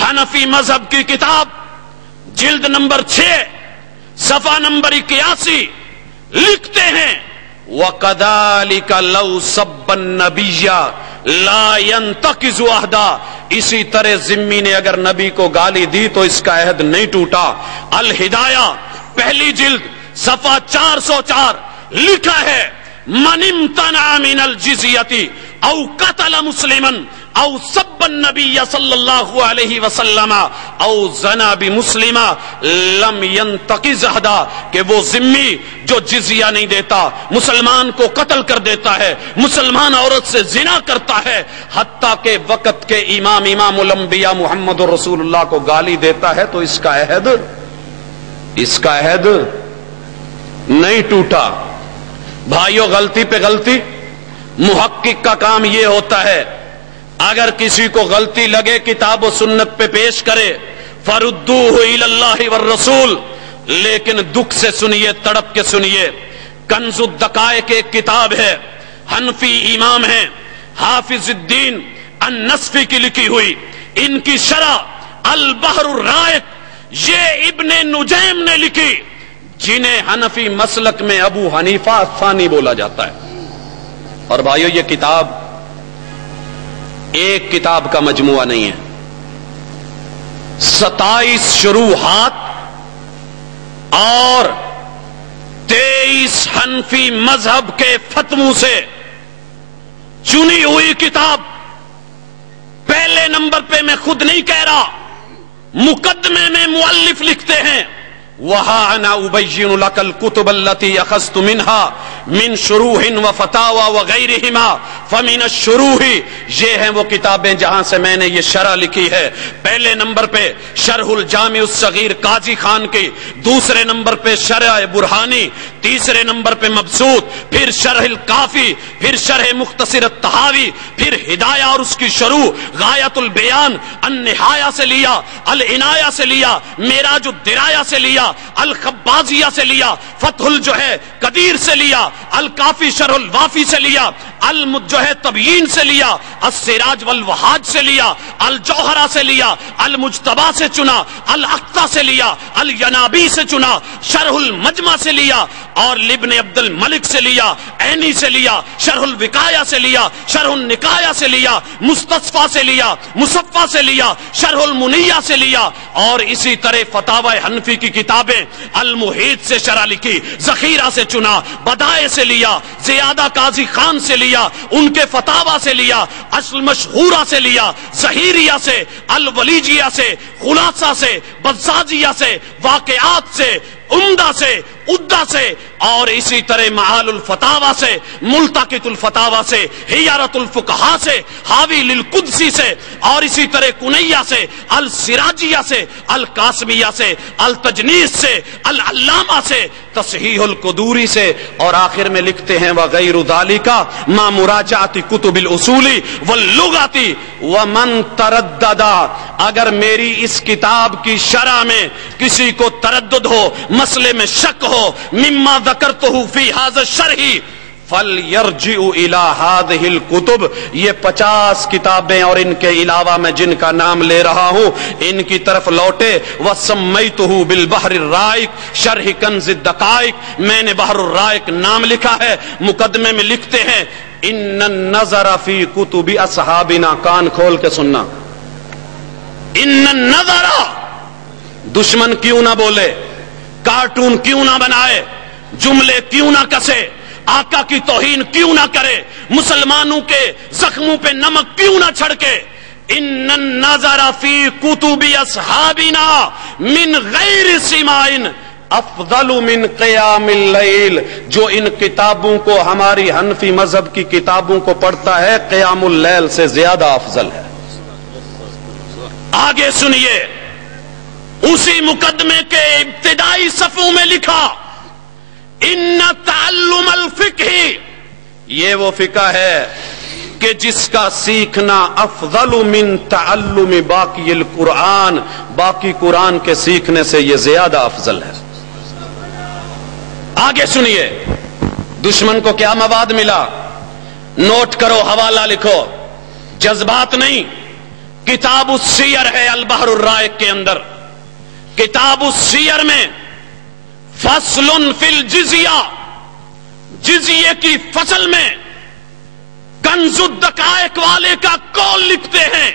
حنفی مذہب کی کتاب جلد نمبر 6 صفحہ نمبر 81 لکھتے ہیں وَقَذَلِكَ لَوْ سَبَّ النَّبِيَّ لَا يَنْتَقِزُ عَهْدًا، اسی طرح ذمی نے اگر نبی کو گالی دی تو اس کا عہد نہیں ٹوٹا۔ الہدایہ پہلی جلد صفحہ 404 لکھا ہے من امتنع من الجزیہ او قتل مسلما او سب النبی صلی اللہ علیہ وسلم او زنا بمسلمہ لم ينتقض عہدا، کہ وہ ذمی جو جزیہ نہیں دیتا، مسلمان کو قتل کر دیتا ہے، مسلمان عورت سے زنا کرتا ہے، حتیٰ کہ وقت کے امام الانبیاء محمد رسول اللہ کو گالی دیتا ہے، تو اس کا عہد نہیں ٹوٹا۔ بھائیو، غلطی پہ غلطی، محقق کا کام یہ ہوتا ہے اگر کسی کو غلطی لگے کتاب و سنت پہ پیش کرے فردوہ الی اللہ والرسول، لیکن دکھ سے سنیے، تڑپ کے سنیے۔ کنز الدقائق ایک کتاب ہے، حنفی امام ہیں حافظ الدین النصفی کی لکھی ہوئی، ان کی شرح البحر الرائق یہ ابن نجیم نے لکھی، جنہیں حنفی مسلک میں ابو حنیفہ ثانی بولا جاتا ہے۔ اور بھائیو، یہ کتاب ایک کتاب کا مجموعہ نہیں ہے، 27 شروحات اور 23 حنفی مذہب کے فتووں سے چنی ہوئی کتاب۔ پہلے نمبر پہ میں خود نہیں کہہ رہا، مقدمے میں مؤلف لکھتے ہیں وَهَا أَنَا أُبَيِّنُ لَكَ الْكُتُبَ الَّتِي أَخَذْتُ مِنْهَا مِنْ شُرُوحٍ وَفَتَاوَى وَغَيْرِهِمَا فَمِنَ الشُّرُوحِ، یہ ہیں وہ کتابیں جہاں سے میں نے یہ شرح لکھی ہے۔ پہلے نمبر پہ شرح الجامع الصغیر قاضی خان کی، دوسرے نمبر پہ شرح برہانی، تیسرے نمبر پہ مبسوط، پھر شرح الکافی، پھر شرح مختصر الطحاوی، پھر ہدایہ اور اس کی شروع غایت البیان، النہایہ سے لیا، العنایہ سے لیا، معراج الدرایا سے لیا، الخبازیہ سے لیا، فتح جو ہے قدیر سے لیا، الکافی شرح الوافی سے لیا، جو ہے تبیین سے لیا، السراج والوہاج سے لیا، الجوہرہ سے لیا، المجتبہ سے چنا، الاقطع سے لیا، الینابی سے چنا، شرح المجمع سے لیا، اور لابن عبد الملک سے لیا، عینی سے لیا، شرح الوقایہ سے لیا، شرح النکایہ سے لیا، مستصفیٰ سے لیا، مصفیٰ سے لیا، شرح المنیہ سے لیا، اور اسی طرح فتاوی حنفی کی کتابیں المحیط سے شرح لکھی، ذخیرہ سے چنا، بدائع سے لیا، زیادہ قاضی خان سے لیا، ان کے فتاوی سے لیا، اصل مشہورہ سے لیا، ظہیریہ سے، الولیجیہ سے، خلاصہ سے، بزازیہ سے، واقعات سے، عمدہ سے، عدہ سے، اور اسی طرح معال الفتاوی سے، ملتقط الفتاوی سے، حیارت الفقہاء سے، حاوی للقدسی سے، اور اسی طرح کنیہ سے، السراجیہ سے، القاسمیہ سے، التجنیس سے، العلامہ سے، تصحیح القدوری سے، اور آخر میں لکھتے ہیں وغیر ذالک ما مراجعت کتب الاصول واللغات ومن تردد، اگر میری اس کتاب کی شرح میں کسی کو تردد ہو، مسئلے میں شک ہو، مما ذکرتہ فی ھذا الشرح فَلْيَرْجِعُ إِلَىٰ هَذِهِ الْكُتُبِ، یہ 50 کتابیں اور ان کے علاوہ میں جن کا نام لے رہا ہوں ان کی طرف لوٹے۔ وَسَمَّيْتُهُ بِالْبَحْرِ الرَّائِقِ شرح کنز الدقائق، میں نے بحر الرائق نام لکھا ہے۔ مقدمے میں لکھتے ہیں ان النظر فی کتب اصحابنا، کان کھول کے سننا، ان النظر، دشمن کیوں نہ بولے، کارٹون کیوں نہ بنائے، جملے کیوں نہ کسے، آقا کی توہین کیوں نہ کرے، مسلمانوں کے زخموں پہ نمک کیوں نہ چھڑکے، ان النظر فی کتب اصحابنا من غیر سماعن افضل من قیام اللیل، جو ان کتابوں کو، ہماری حنفی مذہب کی کتابوں کو پڑھتا ہے قیام اللیل سے زیادہ افضل ہے۔ آگے سنیے، اسی مقدمے کے ابتدائی صفوں میں لکھا ان تعلم الفقہ، یہ وہ فقہ ہے کہ جس کا سیکھنا افضل من تعلم باقی القرآن، باقی قرآن کے سیکھنے سے یہ زیادہ افضل ہے۔ آگے سنیے، دشمن کو کیا مواد ملا، نوٹ کرو، حوالہ لکھو، جذبات نہیں، کتاب السیر ہے البحر الرائق کے اندر، کتاب السیر میں فصل فی الجزیہ، جزیے کی فصل میں کنز الدقائق والے کا قول لکھتے ہیں،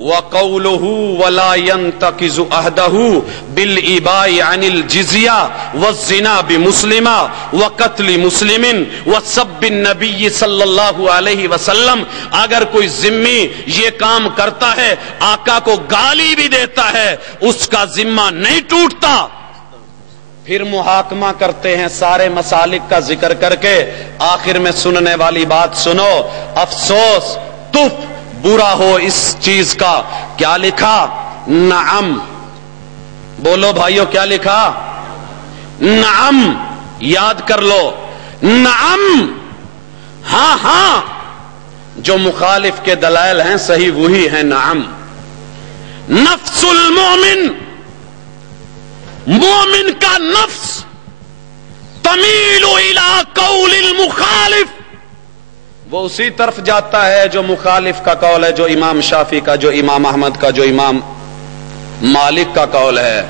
وَقَوْلُهُ وَلَا يَنْتَقِزُ عَهْدَهُ بِالْإِبَاءِ عَنِ الْجِزْيَةِ وَالزِّنَا بِمُسْلِمَةٍ وَقَتْلِ مُسْلِمٍ وَسَبِّ النَّبِيِّ صلی اللہ علیہ وسلم۔ اگر کوئی ذمہ یہ کام کرتا ہے، آقا کو گالی بھی دیتا ہے، اس کا ذمہ نہیں ٹوٹتا۔ پھر محاکمہ کرتے ہیں سارے مسالک کا ذکر کر کے، آخر میں سننے والی بات سنو، افسوس تف برا ہو اس چیز کا۔ کیا لکھا؟ نعم، بولو بھائیو کیا لکھا؟ نعم، یاد کر لو، نعم، ہاں ہاں، جو مخالف کے دلائل ہیں صحیح وہی ہیں نعم۔ نفس المومن، مومن کا نفس تمیل الی قول المخالف، وہ اسی طرف جاتا ہے جو مخالف کا قول ہے، جو امام شافعی کا، جو امام احمد کا، جو امام مالک کا قول ہے۔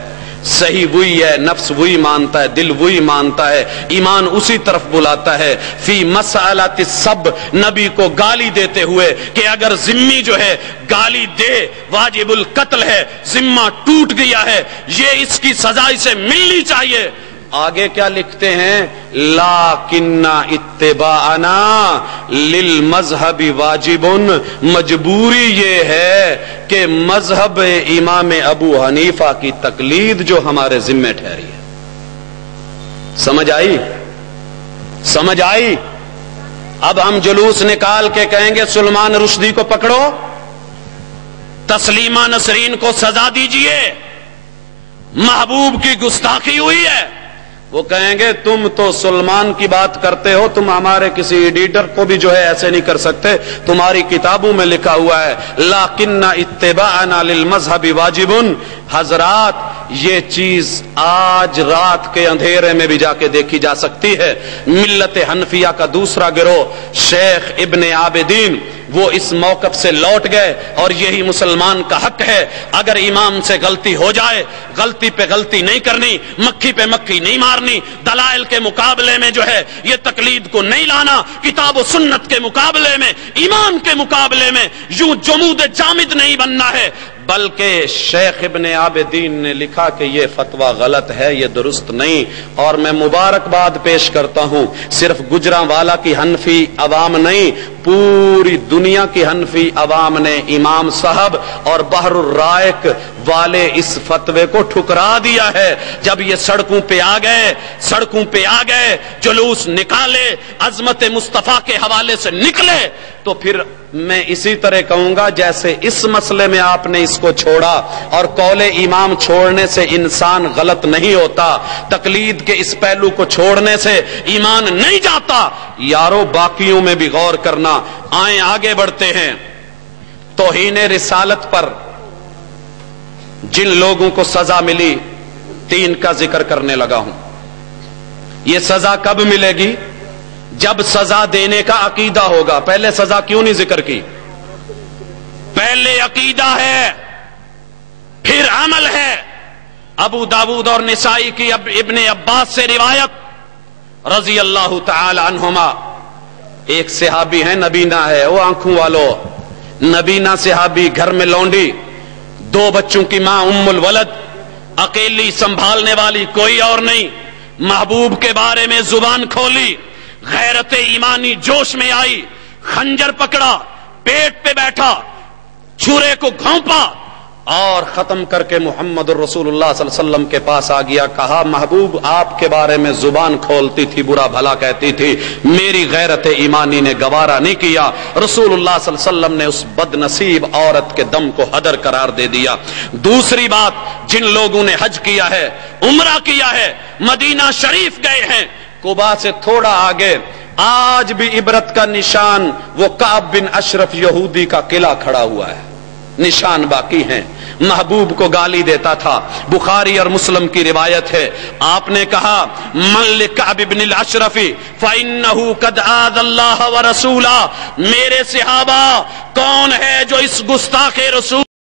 صحیح وہی ہے، نفس وہی مانتا ہے، دل وہی مانتا ہے، ایمان اسی طرف بلاتا ہے۔ فی مسألۃ السب، نبی کو گالی دیتے ہوئے کہ اگر ذمہ جو ہے گالی دے واجب القتل ہے، ذمہ ٹوٹ گیا ہے، یہ اس کی سزا اسے ملنی چاہیے۔ آگے کیا لکھتے ہیں؟ لیکن اتباعنا للمذہب واجب، مجبوری یہ ہے کہ مذہب امام ابو حنیفہ کی تقلید جو ہمارے ذمہ ٹھہری ہے۔ سمجھ آئی؟ سمجھ آئی؟ اب ہم جلوس نکال کے کہیں گے سلمان رشدی کو پکڑو، تسلیمہ نسرین کو سزا دیجئے، محبوب کی گستاخی ہوئی ہے، وہ کہیں گے تم تو سلمان کی بات کرتے ہو، تم ہمارے کسی ایڈیٹر کو بھی جو ہے ایسے نہیں کر سکتے، تمہاری کتابوں میں لکھا ہوا ہے لیکن اتباعنا للمذہب واجب۔ حضرات یہ چیز آج رات کے اندھیرے میں بھی جا کے دیکھی جا سکتی ہے۔ ملت حنفیہ کا دوسرا گروہ شیخ ابن عابدین، وہ اس موقف سے لوٹ گئے، اور یہی مسلمان کا حق ہے۔ اگر امام سے غلطی ہو جائے، غلطی پہ غلطی نہیں کرنی، مکھی پہ مکھی نہیں مارنی، دلائل کے مقابلے میں جو ہے یہ تقلید کو نہیں لانا، کتاب و سنت کے مقابلے میں، ایمان کے مقابلے میں یوں جمود جامد نہیں بننا ہے۔ بلکہ شیخ ابن عابدین نے لکھا کہ یہ فتویٰ غلط ہے، یہ درست نہیں، اور میں مبارکباد پیش کرتا ہوں صرف گجرانوالا کی حنفی عوام نہیں، پوری دنیا کی حنفی عوام نے امام صاحب اور بحر الرائق والے اس فتوے کو ٹھکرا دیا ہے۔ جب یہ سڑکوں پہ آ گئے، جلوس نکالے، عظمت مصطفیٰ کے حوالے سے نکلے، تو پھر میں اسی طرح کہوں گا جیسے اس مسئلے میں آپ نے اس کو چھوڑا، اور قول امام چھوڑنے سے انسان غلط نہیں ہوتا، تقلید کے اس پہلو کو چھوڑنے سے ایمان نہیں جاتا۔ یارو باقیوں میں بھی غور کرنا۔ آئیں آگے بڑھتے ہیں۔ توہین رسالت پر جن لوگوں کو سزا ملی، 3 کا ذکر کرنے لگا ہوں۔ یہ سزا کب ملے گی؟ جب سزا دینے کا عقیدہ ہوگا۔ پہلے سزا کیوں نہیں ذکر کی؟ پہلے عقیدہ ہے، پھر عمل ہے۔ ابو داود اور نسائی کی ابن عباس سے روایت رضی اللہ تعالی عنہما، ایک صحابی ہے، نبینا ہے، وہ آنکھوں والو، نبینا صحابی، گھر میں لونڈی، 2 بچوں کی ماں، ام الولد، اکیلی سنبھالنے والی کوئی اور نہیں، محبوب کے بارے میں زبان کھولی، غیرت ایمانی جوش میں آئی، خنجر پکڑا، پیٹ پہ بیٹھا، چھرے کو گھونپا اور ختم کر کے محمد الرسول اللہ صلی اللہ علیہ وسلم کے پاس آ گیا۔ کہا محبوب آپ کے بارے میں زبان کھولتی تھی، برا بھلا کہتی تھی، میری غیرت ایمانی نے گوارا نہیں کیا۔ رسول اللہ صلی اللہ علیہ وسلم نے اس بد نصیب عورت کے دم کو حدر قرار دے دیا۔ دوسری بات، جن لوگوں نے حج کیا ہے، عمرہ کیا ہے، مدینہ شریف گئے ہیں، قباء سے تھوڑا آگے آج بھی عبرت کا نشان وہ کعب بن اشرف یہودی کا قلعہ کھڑا ہوا ہے۔ نشان باقی ہیں۔ محبوب کو گالی دیتا تھا، بخاری اور مسلم کی روایت ہے، آپ نے کہا من لکعب بن الاشرف فإنه قد آذى اللہ ورسولہ، میرے صحابہ کون ہے جو اس گستاخ رسول